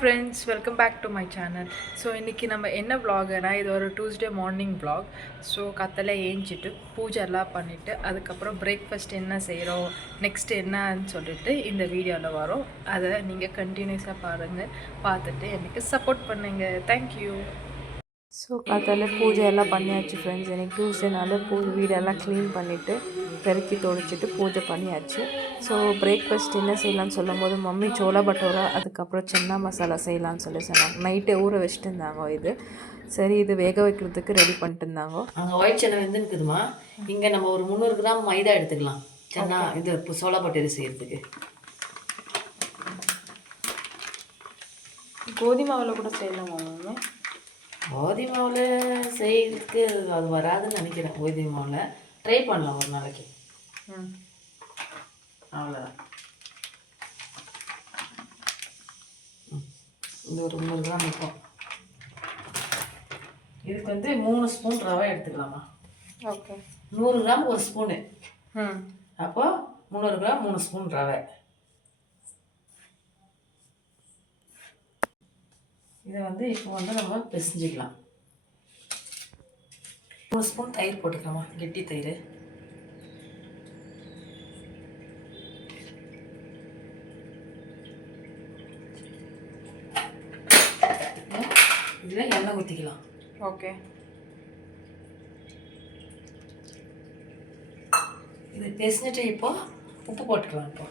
Friends, welcome back to my channel. So இன்றைக்கி நம்ம என்ன vlogனா, இது ஒரு டியூஸ்டே மார்னிங் vlog. ஸோ காத்தால ஏஞ்சிட்டு பூஜைலாம் பண்ணிவிட்டு அதுக்கப்புறம் பிரேக்ஃபாஸ்ட் என்ன செய்கிறோம், நெக்ஸ்ட் என்னன்னு சொல்லிட்டு இந்த வீடியோவில் வரும். அதை நீங்கள் கண்டினியூஸாக பாருங்கள், பார்த்துட்டு எனக்கு சப்போர்ட் பண்ணுங்கள். தேங்க்யூ. ஸோ காத்தால பூஜையெல்லாம் பண்ணியாச்சு ஃப்ரெண்ட்ஸ். எனக்கு டியூஸ்டேனால வீடெல்லாம் க்ளீன் பண்ணிவிட்டு பெருக்கி தொடைச்சிட்டு பூஜை பண்ணியாச்சு. ஸோ பிரேக்ஃபாஸ்ட் என்ன செய்யலான்னு சொல்லும் போது மம்மி சோளா பட்டோரா அதுக்கப்புறம் சன்னா மசாலா செய்யலான்னு சொன்னாங்க. நைட்டே ஊற வச்சுட்டு இருந்தாங்க. இது சரி, இது வேக வைக்கிறதுக்கு ரெடி பண்ணிட்டு இருந்தாங்க. அங்கே ஒயிட் சன்னா வெந்துருக்குதுமா. இங்கே நம்ம ஒரு 300 கிராம் மைதா எடுத்துக்கலாம் சன்னா இது சோளா பட்டோரா செய்கிறதுக்கு. கோதுமை மாவில் கூட செய்யலாமா மம்மி? கோதுமை மாவில் செய்கிறதுக்கு அது வராதுன்னு நினைக்கிறேன். கோதுமை மாவில் ட்ரை பண்ணலாம் ஒரு நாளைக்கு. அவ்வளோதான். இது ஒரு 300 கிராம் இருக்கும். இதுக்கு வந்து 3 ஸ்பூன் ரவை எடுத்துக்கலாமா. ஓகே. 100 gram 1 spoon. அப்போ 300 கிராம் 3 ஸ்பூன் ரவை. இதை வந்து இப்போ வந்து நம்ம பிசைஞ்சிக்கலாம். 3 ஸ்பூன் தயிர் போட்டுக்கலாமா, கெட்டி தயிர். இதில் எண்ணெய் ஊற்றிக்கலாம். ஓகே. இது பிசைஞ்சிட்டு இப்போ உப்பு போட்டுக்கலாம். இப்போ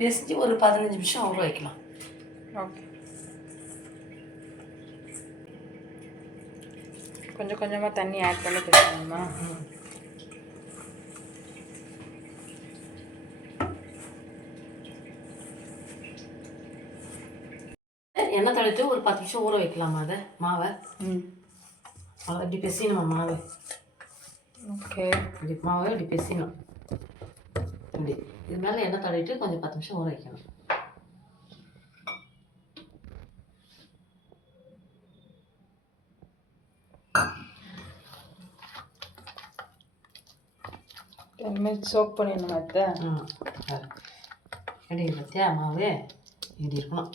பிசைஞ்சு ஒரு 15 நிமிஷம் ஊற வைக்கலாம். ஓகே. கொஞ்சம் கொஞ்சமாக தண்ணி ஆட் பண்ணி பிசையணுமா? எண்ணெய் தடவிட்டு ஒரு 10 நிமிஷம் ஊற வைக்கலாமா அதை மாவை. அவ்வளோ இப்படி பிசையணுமா மாவு. ஓகே. இப்படி மாவை இப்படி பிசையணும். இப்படி இது மேலே எண்ணெய் தடவிட்டு கொஞ்சம் 10 நிமிஷம் ஊற வைக்கணும். சோக் பண்ணிடணும் அத்தை. ரெடி பற்றியா மாவு இப்படி இருக்கணும்.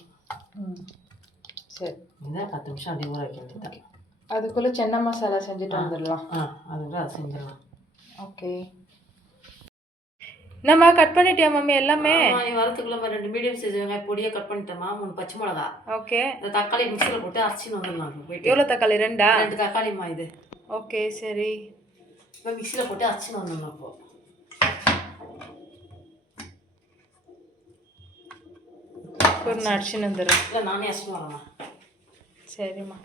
சரி, இதை 10 நிமிஷம் அப்படியே ஊற வைக்க வேண்டியது. அதுக்குள்ளே சன்னா மசாலா செஞ்சுட்டு வந்துடலாம். அதுக்குள்ளே அதை செஞ்சிடலாம். ஓகே. நம்ம கட் பண்ணிட்டியா மம்மி எல்லாமே? வரத்துக்குள்ள 2 மீடியம் சைஸ் வெங்காயம் பொடியாக கட் பண்ணிட்டேம்மா. 3 பச்சை மிளகா. ஓகே. இந்த தக்காளி மிக்சியில் போட்டு அரைச்சின்னு வந்துடலாம். போயிட்டு எவ்வளோ தக்காளி? 2 தக்காளிம்மா இது. ஓகே சரி. இப்போ மிக்சியில் போட்டு அரைச்சின்னு வந்துடலாம். இப்போ ஒரு அடிச்சுன்னு வந்துடுறேன். இல்லை நானே அரைச்சின்னு வரேம்மா. சரிம்மா.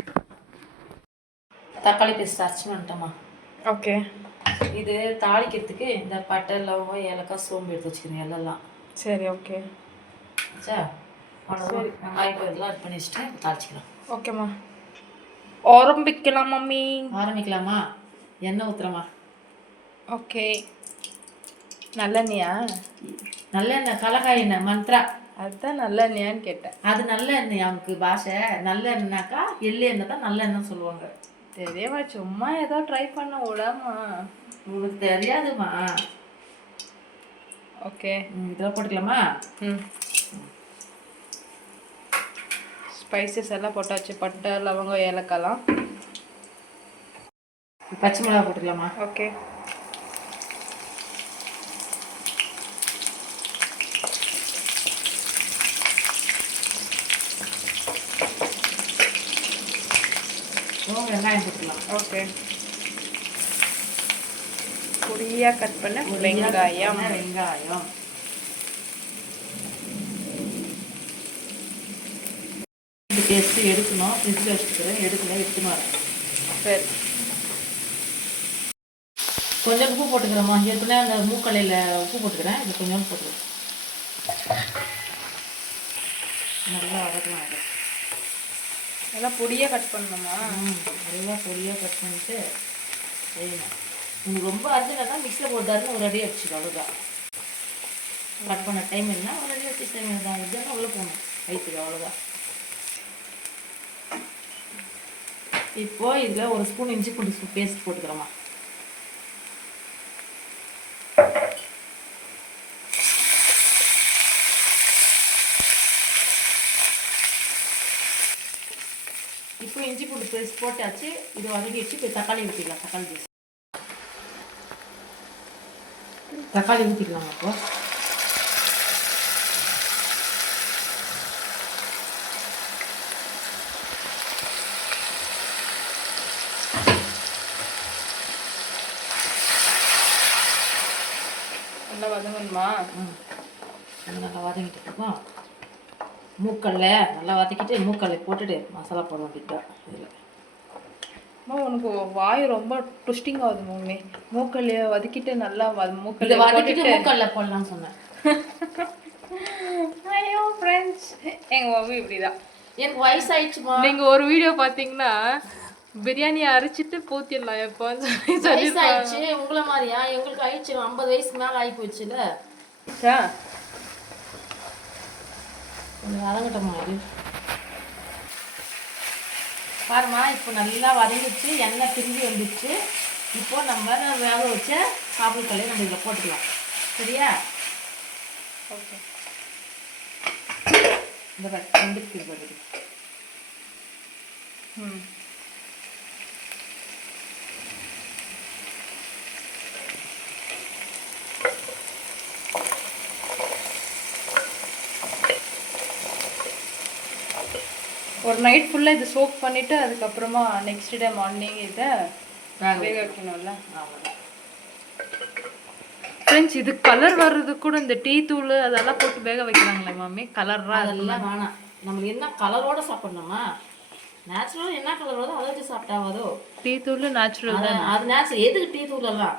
தக்காளி பேஸ்ட் அரைச்சின்னு வந்துட்டேம்மா. ஓகே. இது தாளிக்கிறதுக்கு இந்த பட்டை லவங்கம் ஏலக்காய் சோம்பு எடுத்து வச்சுக்கிறேன் எல்லாம். சரி ஓகே. சரி வெங்காயம் இதெல்லாம் ஆட் பண்ணி வச்சுட்டு தாளிச்சிக்கலாம். ஓகேம்மா. ஆரம்பிக்கலாம் மம்மி. ஆரம்பிக்கலாமா? எண்ணெய் ஊற்றுறமா. ஓகே. நல்லெண்ணெயா? நல்லெண்ணெய் கலக்காய் எண்ணெய் மந்த்ரா. அதுதான் நல்லெண்ணெயான்னு கேட்டேன். அது நல்ல எண்ணெய் அவனுக்கு பாஷை. நல்ல எண்ணெய்னாக்கா எள்ளு எண்ணெய் தான் நல்ல எண்ணெய்னு சொல்லுவாங்க. தெரியவா, சும்மா ஏதோ ட்ரை பண்ண விடாமா. உங்களுக்கு தெரியாதுமா. ஓகே. இதெல்லாம் போட்டுக்கலாமா? ஸ்பைசஸ் எல்லாம் போட்டாச்சு. பட்டை லவங்கம் ஏலக்காய்லாம். பச்சை மிளகா போட்டுக்கலாமா? ஓகே. வெங்காயம் போட்டுக்கலாம். ஓகே. பொடியாக கட் பண்ண வெங்காயம். இது பேஸ்ட்டு எடுக்கணும். ஃப்ரிட்ஜில் வச்சுக்கிறேன். எடுத்துன்னு வரேன். சரி. கொஞ்சம் உப்பு போட்டுக்கிறேம்மா. ஏற்கனவே அந்த மூக்கலையில் உப்பு போட்டுக்கிறேன். இது கொஞ்சம் போட்டுக்கிறேன். நல்லா வதக்கலாம். அது நல்லா பொடியாக கட் பண்ணணுமா? நல்லா பொடியாக கட் பண்ணிட்டு செய்யணும். உங்களுக்கு ரொம்ப அர்ஜென்ட்டாக தான் மிக்ஸில் போட்டாருன்னு ஒரு அடி வச்சுக்கோ. அவ்வளோதான். கட் பண்ண டைம் இல்லைன்னா ஒரு அடி வச்சு செய்யணும். தான் இதுதான் அவ்வளோ போகணும் வயிற்றுக்கு. அவ்வளோதான். இப்போ இதில் ஒரு ஸ்பூன் இஞ்சி பூண்டு பேஸ்ட் போட்டுக்கிறோமா. பேஸ்ட் போட்டாச்சு. இது வதங்கிடுச்சு. இப்போ தக்காளி ஊற்றிக்கலாம். தக்காளி ஊற்றிக்கலாம். அப்போ நல்லா வதங்கணுமா? நல்லா வதங்கிட்டு இருக்கோம். மூக்கல்ல நல்லா வதக்கிட்டு மூக்கல்ல போட்டுட்டு மசாலா போட வேண்டியதுதான் இதில். உனக்கு வாய் ரொம்ப ட்விஸ்டிங் ஆகுது மம்மி. மூக்கல்லையே வதக்கிட்டு நல்லா மூக்கல்ல வதக்கிட்டு மூக்கல்ல போடலாம்னு சொன்னேன். ஐயோ ஃப்ரெண்ட்ஸ், எங்கள் மம்மி இப்படிதான். எனக்கு வயசாயிடுச்சுமா. நீங்கள் ஒரு வீடியோ பார்த்தீங்கன்னா பிரியாணியை அரைச்சிட்டு பூத்திடலாம் எப்போன்னு சொல்லி வயசாயிடுச்சு. உங்களை மாதிரியா? எங்களுக்கு ஆயிடுச்சு 50 வயசுக்கு மேலே ஆகி போச்சுல. கொஞ்சம் வதங்கட்டோமா இது? பாருமா, இப்போ நல்லா வதங்கிச்சு. எண்ணெய் திரும்பி வந்துடுச்சு. இப்போ நம்ம வேக வச்ச சாப்பிட்கலையே நம்ம இதில் போட்டுக்கலாம். சரியா? ஓகே. இந்த வந்துருக்கு பதில். ஒரு நைட் ஃபுல்லாக இது சோக் பண்ணிவிட்டு அதுக்கப்புறமா நெக்ஸ்ட் டே மார்னிங் இதை வேக வைக்கணும்ல. ஃப்ரெண்ட்ஸ், இது கலர் வர்றது கூட இந்த டீ தூள் அதெல்லாம் போட்டு வேக வைக்கிறாங்களே மாமி. கலர்லாம் அதெல்லாம் வேணாம். நம்மளுக்கு என்ன கலரோட சாப்பிடணுமா? நேச்சுரலாக என்ன கலர் வருதோ அதை வச்சு சாப்பிட்டாவதோ. டீ தூள் நேச்சுரல் தான். அது நேச்சுரல். எதுக்கு டீ தூள் எல்லாம்?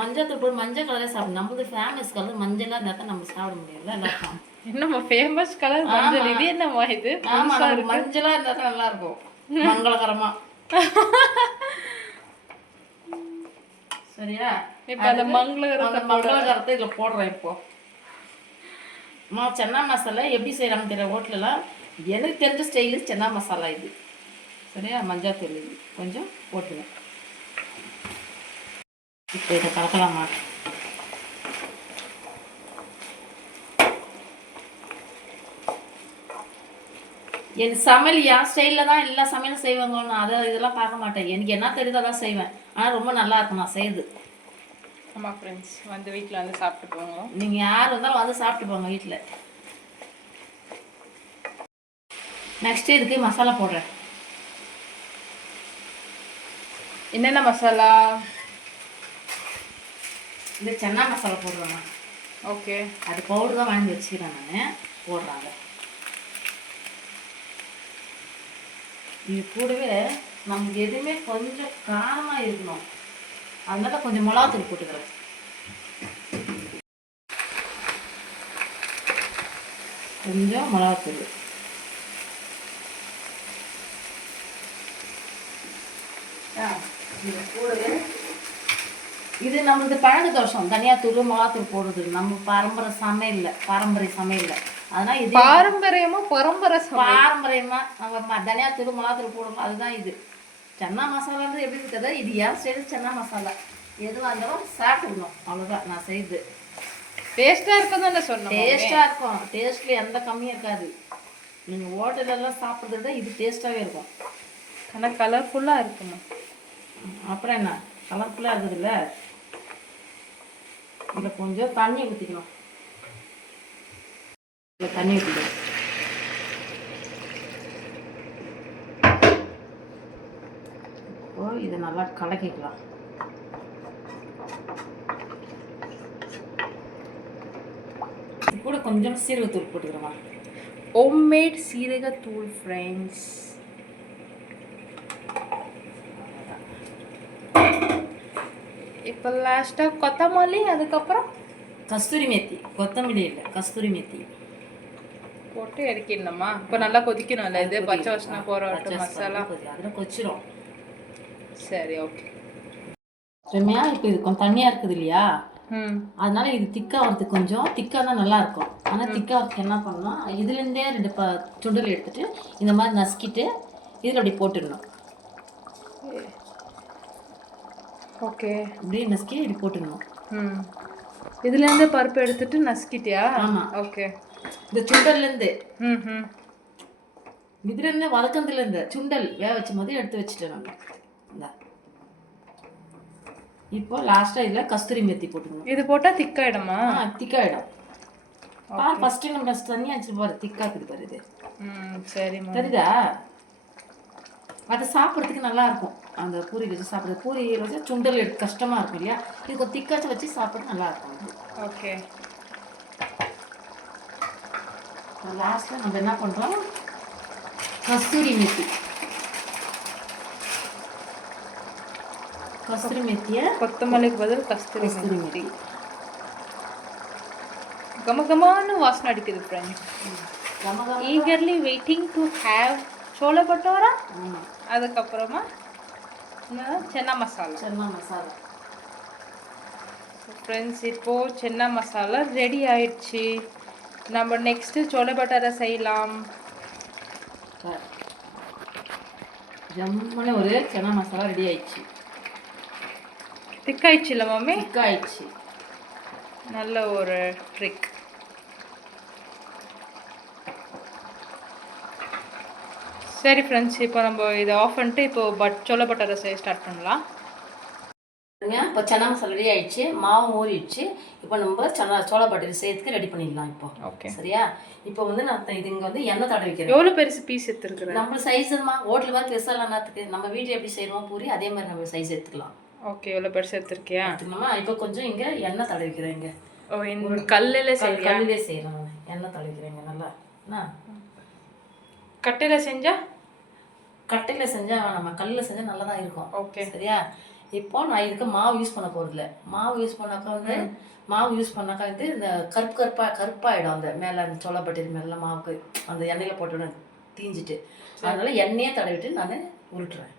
மஞ்சள் தூள் போட்டு மஞ்சள் கலரே சாப்பிடணும். நம்மளுக்கு ஃபேமஸ் கலர் மஞ்சளாக இருந்தால் தான் நம்ம சாப்பிட முடியல. எல்லாருக்கும் என்னம்மா ஃபேமஸ் கலர் மஞ்சள்? இது என்னம்மா இது? மஞ்சளா இருந்தா தான் நல்லா இருக்கும், மங்களகரமா. சரியா? இப்ப அந்த மங்களகரத்தை இதுல போடுறேன். இப்போ சென்னா மசாலா எப்படி செய்யறாங்க தெரியல ஹோட்டலெல்லாம். எனக்கு தெரிஞ்ச ஸ்டைலு சென்னா மசாலா இது. சரியா? மஞ்சள் தூள் இது கொஞ்சம் போட்டுருவேன். இப்போ இதை கலக்கலாமா? என் சமையல் என் ஸ்டைலில் தான் எல்லா சமையலும் செய்வாங்க. நான் அதை இதெல்லாம் பார்க்க மாட்டேன். எனக்கு என்ன தெரியுதோ தான் செய்வேன். ஆனால் ரொம்ப நல்லா இருக்கும் நான் செய்யுது. ஆமாம் ஃப்ரெண்ட்ஸ், வந்து வீட்டில் வந்து சாப்பிட்டு போங்க. நீங்கள் யார் வந்தாலும் வந்து சாப்பிட்டு போங்க வீட்டில். நெக்ஸ்ட்டு இதுக்கு மசாலா போடுறேன். என்னென்ன மசாலா? இது சென்னா மசாலா போடுவேண்ணா. ஓகே. அது பவுடர் தான் வாங்கி வச்சுக்கிறேன் நான். போடுறாங்க. இது கூடவே நமக்கு எதுவுமே கொஞ்சம் காரமாக இருக்கணும். அதனால கொஞ்சம் மிளகாத்தூள் போட்டுக்கிறேன். கொஞ்சம் மிளகாத்தூள். இது கூடவே இது நம்மளுக்கு பழகு தோஷம். தனியாத்தூள் மிளகாத்தூள் போடுறது நம்ம பாரம்பரிய சமையல்ல. அதனால் இது பாரம்பரியமா நம்ம தனியாத்தூள் மிளகாத்தூள் போடுவோம். அதுதான் இது சென்னா மசாலான்றது. எப்படி இருக்கிறது இது ஏன் ஸ்டைலு சென்னா மசாலா. எதுவாக இருந்தாலும் சாப்பிடணும். அவ்வளோதான் நான் செய்யுது. டேஸ்ட்டாக இருக்கும் தானே சொன்னேன். டேஸ்ட்டாக இருக்கும். டேஸ்ட்டில் எந்த கம்மியும் இருக்காது. நீங்கள் ஹோட்டலெல்லாம் சாப்பிட்றத விட இது டேஸ்ட்டாகவே இருக்கும். ஆனால் கலர்ஃபுல்லாக இருக்குமா? அப்புறம் என்ன கலர்ஃபுல்லாக இருக்குதுல்ல. இதில் கொஞ்சம் தண்ணி ஊற்றிக்கணும். இதில் தண்ணி ஊற்றிக்கணும். இப்போ இதை நல்லா கலக்கிக்கலாம். இது கூட கொஞ்சம் சீரகத்தூள் போட்டுக்கிறோமா? ஹோம்மேட் சீரகத்தூள் ஃப்ரெண்ட்ஸ். இப்போ லாஸ்ட்டாக கொத்தமல்லி, அதுக்கப்புறம் கஸ்தூரி மேத்தி. கொத்தமல்லி இல்லை, கஸ்தூரி மேத்தி போட்டு இறக்கிடணுமா? இப்போ நல்லா கொதிக்கணும்ல. இது பச்சை வாசனை போகிற மசாலா அதில் கொச்சிரும். சரி, ஓகே. ரம்யா, இப்போ இது கொஞ்சம் தண்ணியாக இருக்குது இல்லையா? அதனால இது திக்காக வரதுக்கு கொஞ்சம் திக்காக தான் நல்லா இருக்கும். ஆனால் திக்காக வரதுக்கு என்ன பண்ணணும், இதுலேருந்தே 2 சுண்டல் எடுத்துட்டு இந்த மாதிரி நசுக்கிட்டு இதில் அப்படி போட்டுடணும். ஓகே. இப்படி நசுக்கி இப்படி போட்டுடணும். இதுலேருந்து பருப்பு எடுத்துட்டு நசுக்கிட்டியா? ஆமாம். ஓகே. இந்த சுண்டல்லேருந்து இதுலேருந்து வதக்கந்துலேருந்து சுண்டல் வேக வச்சும் போது எடுத்து வச்சுட்டேன் நான். இந்தா இப்போ லாஸ்ட்டாக இதில் கஸ்தூரி மெத்தி போட்டுக்கணும். இது போட்டால் திக்காயிடுமா? திக்காயிடும். ஃபஸ்ட்டு நம்ம தனியாக வச்சு பாரு, திக்காக்குது பாரு இது. சரிம்மா. தெரியுதா? அதை சாப்பிட்றதுக்கு நல்லா இருக்கும். அந்த பூரி வச்சு சாப்பிட்றது, பூரி வச்சு சுண்டல் எடுத்து கஷ்டமாக இருக்கும் இல்லையா, இது ஒரு திக்காச்சு வச்சு சாப்பிட்றது நல்லா இருக்கும். ஓகே. லாஸ்ட்டில் நம்ம என்ன பண்ணுறோம், கஸ்தூரி மெத்தி. கஸ்தூரி மெத்தியை கொத்தமல்லிக்கு பதில் கஸ்தூரி மெத்தி. கமகமான வாசனை அடிக்குது friends. Eagerly waiting to have சோள பட்டோரா. அதுக்கப்புறமா சென்னா மசாலா. ஃப்ரெண்ட்ஸ் இப்போது சென்னா மசாலா ரெடி ஆயிடுச்சு. நம்ம நெக்ஸ்ட்டு சோள பட்டோரா செய்யலாம். ஜம்முன்னு ஒரு சென்னா மசாலா ரெடி ஆயிடுச்சு. திக்காயிடுச்சு இல்லை மம்மி? திக்காயிடுச்சு. நல்ல ஒரு ட்ரிக். சரி ஃப்ரெண்ட்ஸ், இப்போ நம்ம இதை ஆஃப் பண்ணிட்டு இப்போ சோள பட்டோரா செய்ய ஸ்டார்ட் பண்ணலாம். இப்போ சென்னா மசாலா ரெடி ஆயிடுச்சு, மாவு ஊறிடுச்சு. இப்போ நம்ம சோள பட்டோரா செய்யறதுக்கு ரெடி பண்ணிடலாம். இப்போ ஓகே சரியா? இப்போ வந்து நான் இது இங்கே வந்து எண்ணெய் தடவை வைக்கிறேன். எவ்வளோ பெருசு பீஸ் எடுத்துருக்குறேன்? நம்ம சைஸ்மா ஹோட்டல் மாதிரி பெருசாலாம் நேரத்துக்கு நம்ம வீட்டில் எப்படி செய்யறோம் பூரி, அதே மாதிரி நம்ம சைஸ் எடுத்துக்கலாம். ஓகே, எவ்வளோ பெருசு எடுத்துருக்கியா? எடுத்துக்கலாமா? இப்போ கொஞ்சம் இங்கே எண்ணெய் தடவிக்கிறேன். இங்கே ஒரு கல்லிலே செய்கிறேன் நான். எண்ணெய் தடவிக்கிறேங்க நல்லா. என்ன கட்டையில் செஞ்சால்? கட்டையில் செஞ்சால் நம்ம கல்லில் செஞ்சால் நல்லா தான் இருக்கும். ஓகே சரியா? இப்போ நான் இதுக்கு மாவு யூஸ் பண்ண போகிறதில்ல. மாவு யூஸ் பண்ணாக்கா வந்து இந்த கருப்பாயிடும். அந்த மேலே அந்த சோளப்பட்டரி மேலே மாவுக்கு அந்த எண்ணெயில் போட்டு தீஞ்சிட்டு, அதனால எண்ணெயே தடவிட்டு நான் உருட்டுறேன்.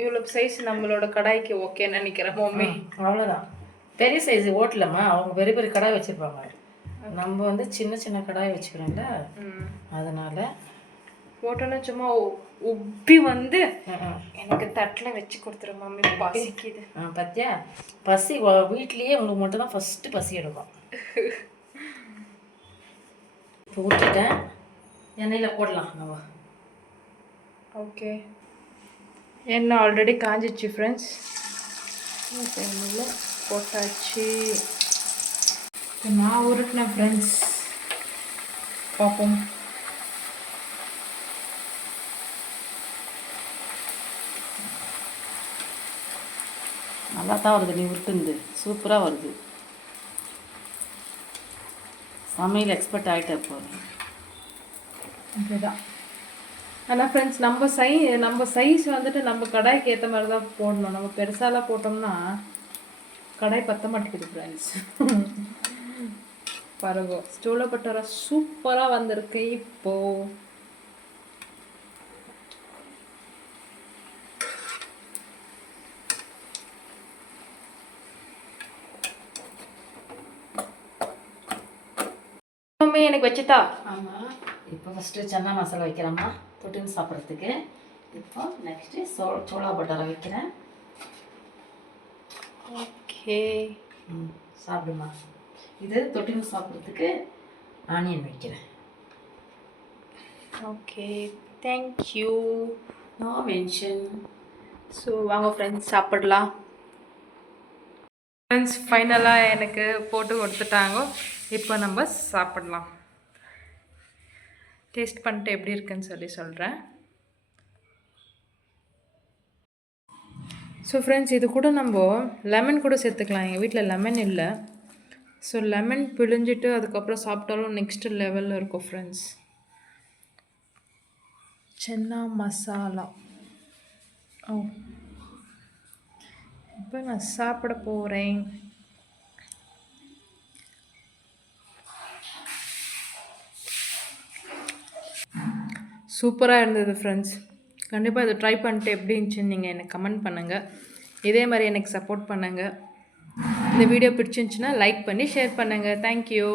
இவ்வளோ சைஸ் நம்மளோட கடாய்க்கு ஓகேன்னு நினைக்கிறேன் மம்மி. அவ்வளோதான். பெரிய சைஸ் ஓட்டலம்மா, அவங்க பெரிய பெரிய கடாய் வச்சுருப்பாங்க. நம்ம வந்து சின்ன சின்ன கடாய் வச்சுக்கிறோம்ல, அதனால் போட்டோன்னா சும்மா உப்பி வந்து எனக்கு தட்டில் வச்சு கொடுத்துரு மம்மி, பசிக்குது. பார்த்தியா, பசி வீட்லேயே உங்களுக்கு மட்டும் தான் ஃபஸ்ட்டு பசி எடுக்கும். இப்போ விட்டுட்டேன், எண்ணெயில் போடலாம் நம்ம. ஓகே, எண்ணெய் ஆல்ரெடி காஞ்சிச்சு ஃப்ரெண்ட்ஸ். எண்ணெயில் போட்டாச்சு. நான் உருட்டினேன் ஃப்ரெண்ட்ஸ், பார்ப்போம். நல்லா தான் வருது, நீ உருட்டுந்து சூப்பராக வருது. சமையல் எக்ஸ்பர்ட் ஆகிட்டே போகிறேன். இதுதான். ஆனால் ஃப்ரெண்ட்ஸ், நம்ம சைஸ் வந்துட்டு நம்ம கடாய்க்கு ஏற்ற மாதிரி தான் போடணும். நம்ம பெருசாலாம் போட்டோம்னா கடாய் பற்ற மாட்டேங்குது ஃப்ரெண்ட்ஸ். பரவோ சோள பட்டோரா சூப்பராக வந்திருக்கு. இப்போது மம்மி எனக்கு வச்சுட்டா. ஆமாம், இப்போ ஃபஸ்ட்டு சென்னா மசாலா வைக்கிறேம்மா தொட்டுன்னு சாப்பிட்றதுக்கு. இப்போ நெக்ஸ்ட்டு சோளா பட்டோரா வைக்கிறேன். ஓகே, சாப்பிடுமா. இது தொட்டுன்னு சாப்பிட்றதுக்கு ஆனியன் வைக்கிறேன். Okay, thank you. No mention. So வாங்க ஃப்ரெண்ட்ஸ் சாப்பிடலாம். ஃப்ரெண்ட்ஸ், ஃபைனலாக எனக்கு போட்டு கொடுத்துட்டாங்க. இப்போ நம்ம சாப்பிடலாம். டேஸ்ட் பண்ணிட்டு எப்படி இருக்குன்னு சொல்கிறேன். ஸோ ஃப்ரெண்ட்ஸ், இது கூட நம்ம லெமன் கூட சேர்த்துக்கலாம். எங்கள் வீட்டில் லெமன் இல்லை. ஸோ லெமன் பிழிஞ்சிட்டு அதுக்கப்புறம் சாப்பிட்டாலும் நெக்ஸ்ட் லெவலில் இருக்கும் ஃப்ரெண்ட்ஸ். சென்னா மசாலா. ஓ, இப்போ நான் சாப்பிட போகிறேன். சூப்பராக இருந்தது ஃப்ரெண்ட்ஸ். கண்டிப்பாக இதை ட்ரை பண்ணிட்டு எப்படி இருந்துச்சுன்னு நீங்கள் எனக்கு கமெண்ட் பண்ணுங்கள். இதே மாதிரி எனக்கு சப்போர்ட் பண்ணுங்கள். இந்த வீடியோ பிடிச்சிருந்துச்சுன்னா லைக் பண்ணி ஷேர் பண்ணுங்கள். தேங்க்யூ.